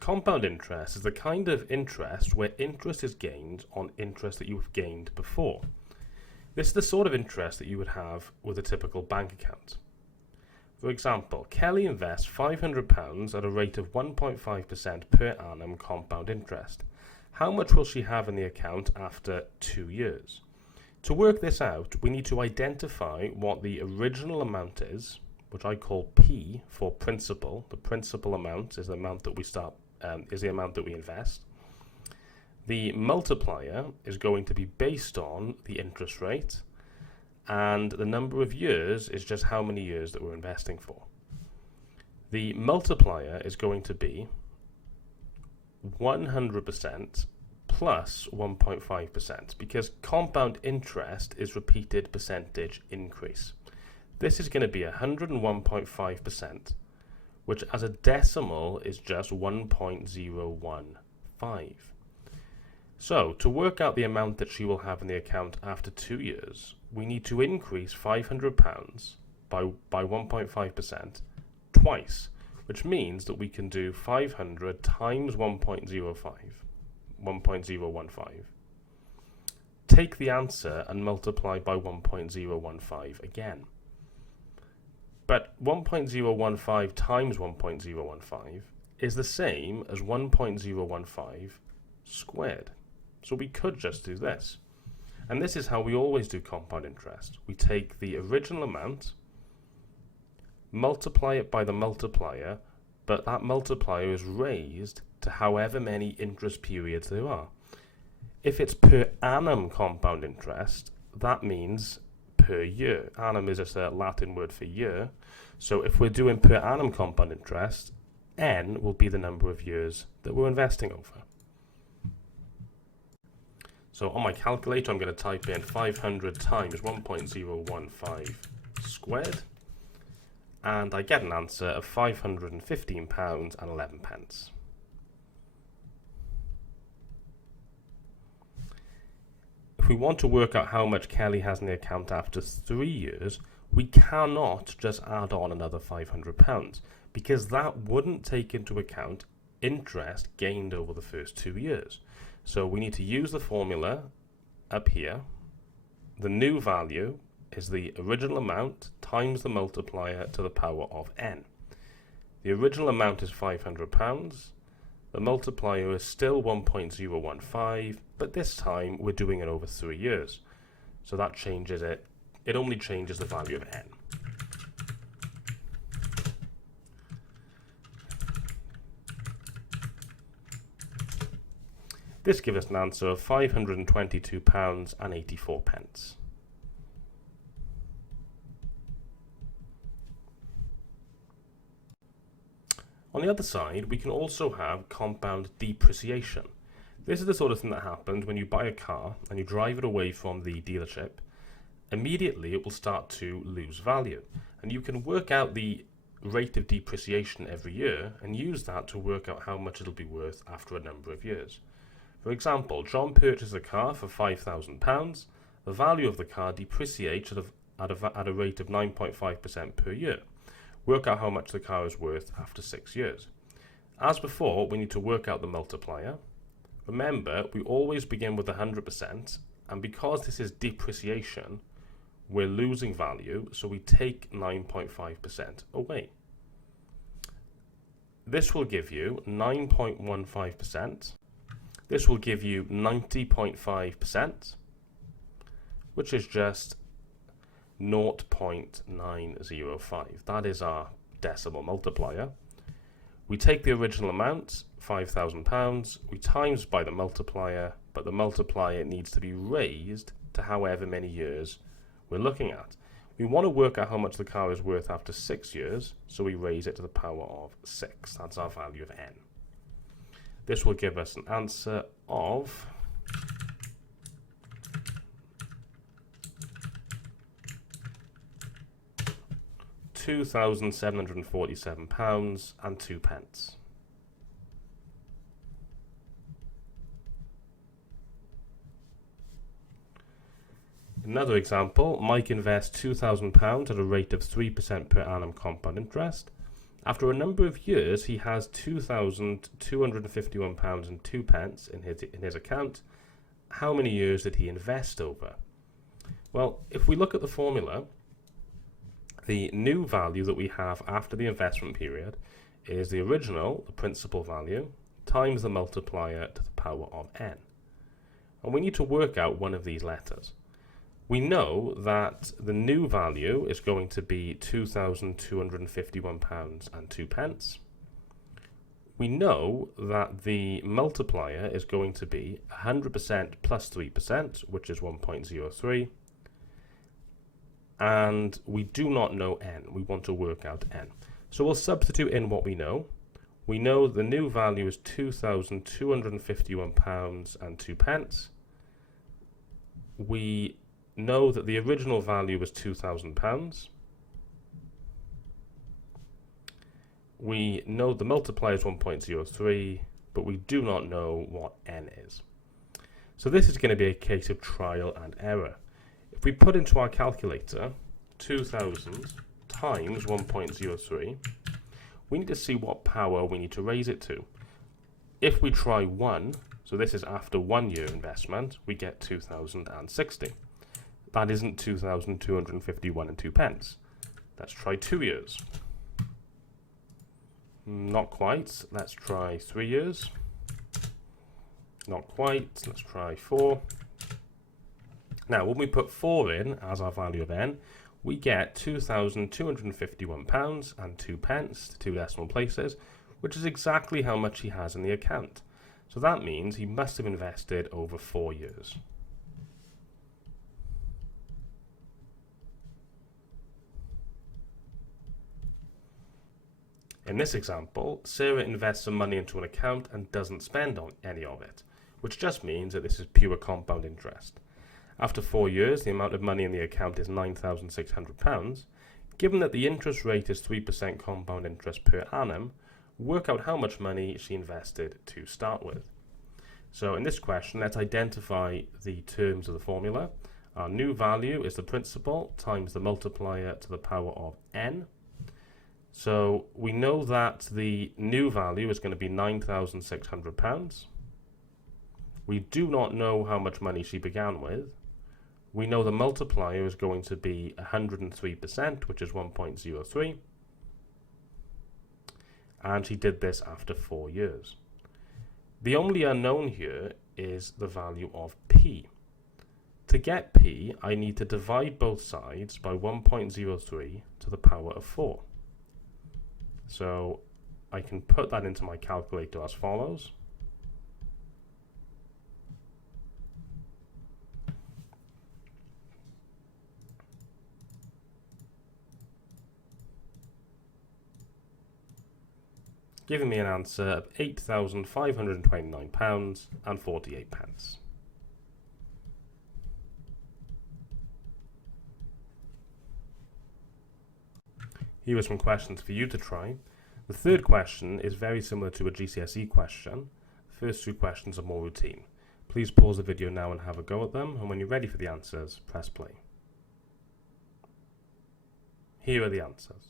Compound interest is the kind of interest where interest is gained on interest that you've gained before. This is the sort of interest that you would have with a typical bank account. For example, Kelly invests £500 at a rate of 1.5% per annum compound interest. How much will she have in the account after 2 years? To work this out, we need to identify what the original amount is, which I call P for principal. The principal amount is the amount that we invest. The multiplier is going to be based on the interest rate, and the number of years is just how many years that we're investing for. The multiplier is going to be 100% plus 1.5% because compound interest is repeated percentage increase. This is going to be 101.5%, which as a decimal is just 1.015. So, to work out the amount that she will have in the account after 2 years, we need to increase £500 by 1.5% twice, which means that we can do 500 times 1.015. Take the answer and multiply by 1.015 again. But 1.015 times 1.015 is the same as 1.015 squared. So we could just do this. And this is how we always do compound interest. We take the original amount, multiply it by the multiplier, but that multiplier is raised to however many interest periods there are. If it's per annum compound interest, that means per year. Annum is just a Latin word for year. So if we're doing per annum compound interest, N will be the number of years that we're investing over. So on my calculator, I'm going to type in 500 times 1.015 squared, and I get an answer of £515.11. If we want to work out how much Kelly has in the account after 3 years, we cannot just add on another £500 because that wouldn't take into account interest gained over the first 2 years. So we need to use the formula up here. The new value is the original amount times the multiplier to the power of n. The original amount is £500. The multiplier is still 1.015, but this time we're doing it over 3 years. So that changes it. It only changes the value of n. This gives us an answer of £522.84. On the other side, we can also have compound depreciation. This is the sort of thing that happens when you buy a car and you drive it away from the dealership. Immediately it will start to lose value, and you can work out the rate of depreciation every year and use that to work out how much it'll be worth after a number of years. For example, John purchased a car for £5,000. The value of the car depreciates at a rate of 9.5% per year. Work out how much the car is worth after 6 years. As before, we need to work out the multiplier. Remember, we always begin with 100%, and because this is depreciation, we're losing value, so we take 9.5% away. This will give you 9.15%. This will give you 90.5%, which is just 0.905. That is our decimal multiplier. We take the original amount, £5,000, we times by the multiplier, but the multiplier needs to be raised to however many years we're looking at. We want to work out how much the car is worth after 6 years, so we raise it to the power of 6. That's our value of n. This will give us an answer of £2,747.02. Another example, Mike invests £2,000 at a rate of 3% per annum compound interest. After a number of years, he has £2,251.02 in his account. How many years did he invest over? Well, if we look at the formula, the new value that we have after the investment period is the original, the principal value, times the multiplier to the power of n. And we need to work out one of these letters. We know that the new value is going to be £2,251.02. We know that the multiplier is going to be 100% plus 3%, which is 1.03. And we do not know n. We want to work out n. So we'll substitute in what we know. We know the new value is £2,251.02. We know that the original value was £2,000. We know the multiplier is 1.03, but we do not know what n is. So this is going to be a case of trial and error. If we put into our calculator 2,000 times 1.03, we need to see what power we need to raise it to. If we try 1, so this is after 1 year investment, we get 2,060. That isn't 2,251.02. Let's try 2 years. Not quite. Let's try 3 years. Not quite. Let's try 4. Now, when we put 4 in as our value of n, we get £2,251.02, 2 decimal places, which is exactly how much he has in the account. So that means he must have invested over 4 years. In this example, Sarah invests some money into an account and doesn't spend on any of it, which just means that this is pure compound interest. After 4 years, the amount of money in the account is £9,600. Given that the interest rate is 3% compound interest per annum, work out how much money she invested to start with. So in this question, let's identify the terms of the formula. Our new value is the principal times the multiplier to the power of n. So we know that the new value is going to be £9,600. We do not know how much money she began with. We know the multiplier is going to be 103%, which is 1.03. And she did this after 4 years. The only unknown here is the value of p. To get p, I need to divide both sides by 1.03 to the power of 4. So I can put that into my calculator as follows. Giving me an answer of £8,529.48. Here are some questions for you to try. The third question is very similar to a GCSE question. The first 2 questions are more routine. Please pause the video now and have a go at them, and when you're ready for the answers, press play. Here are the answers.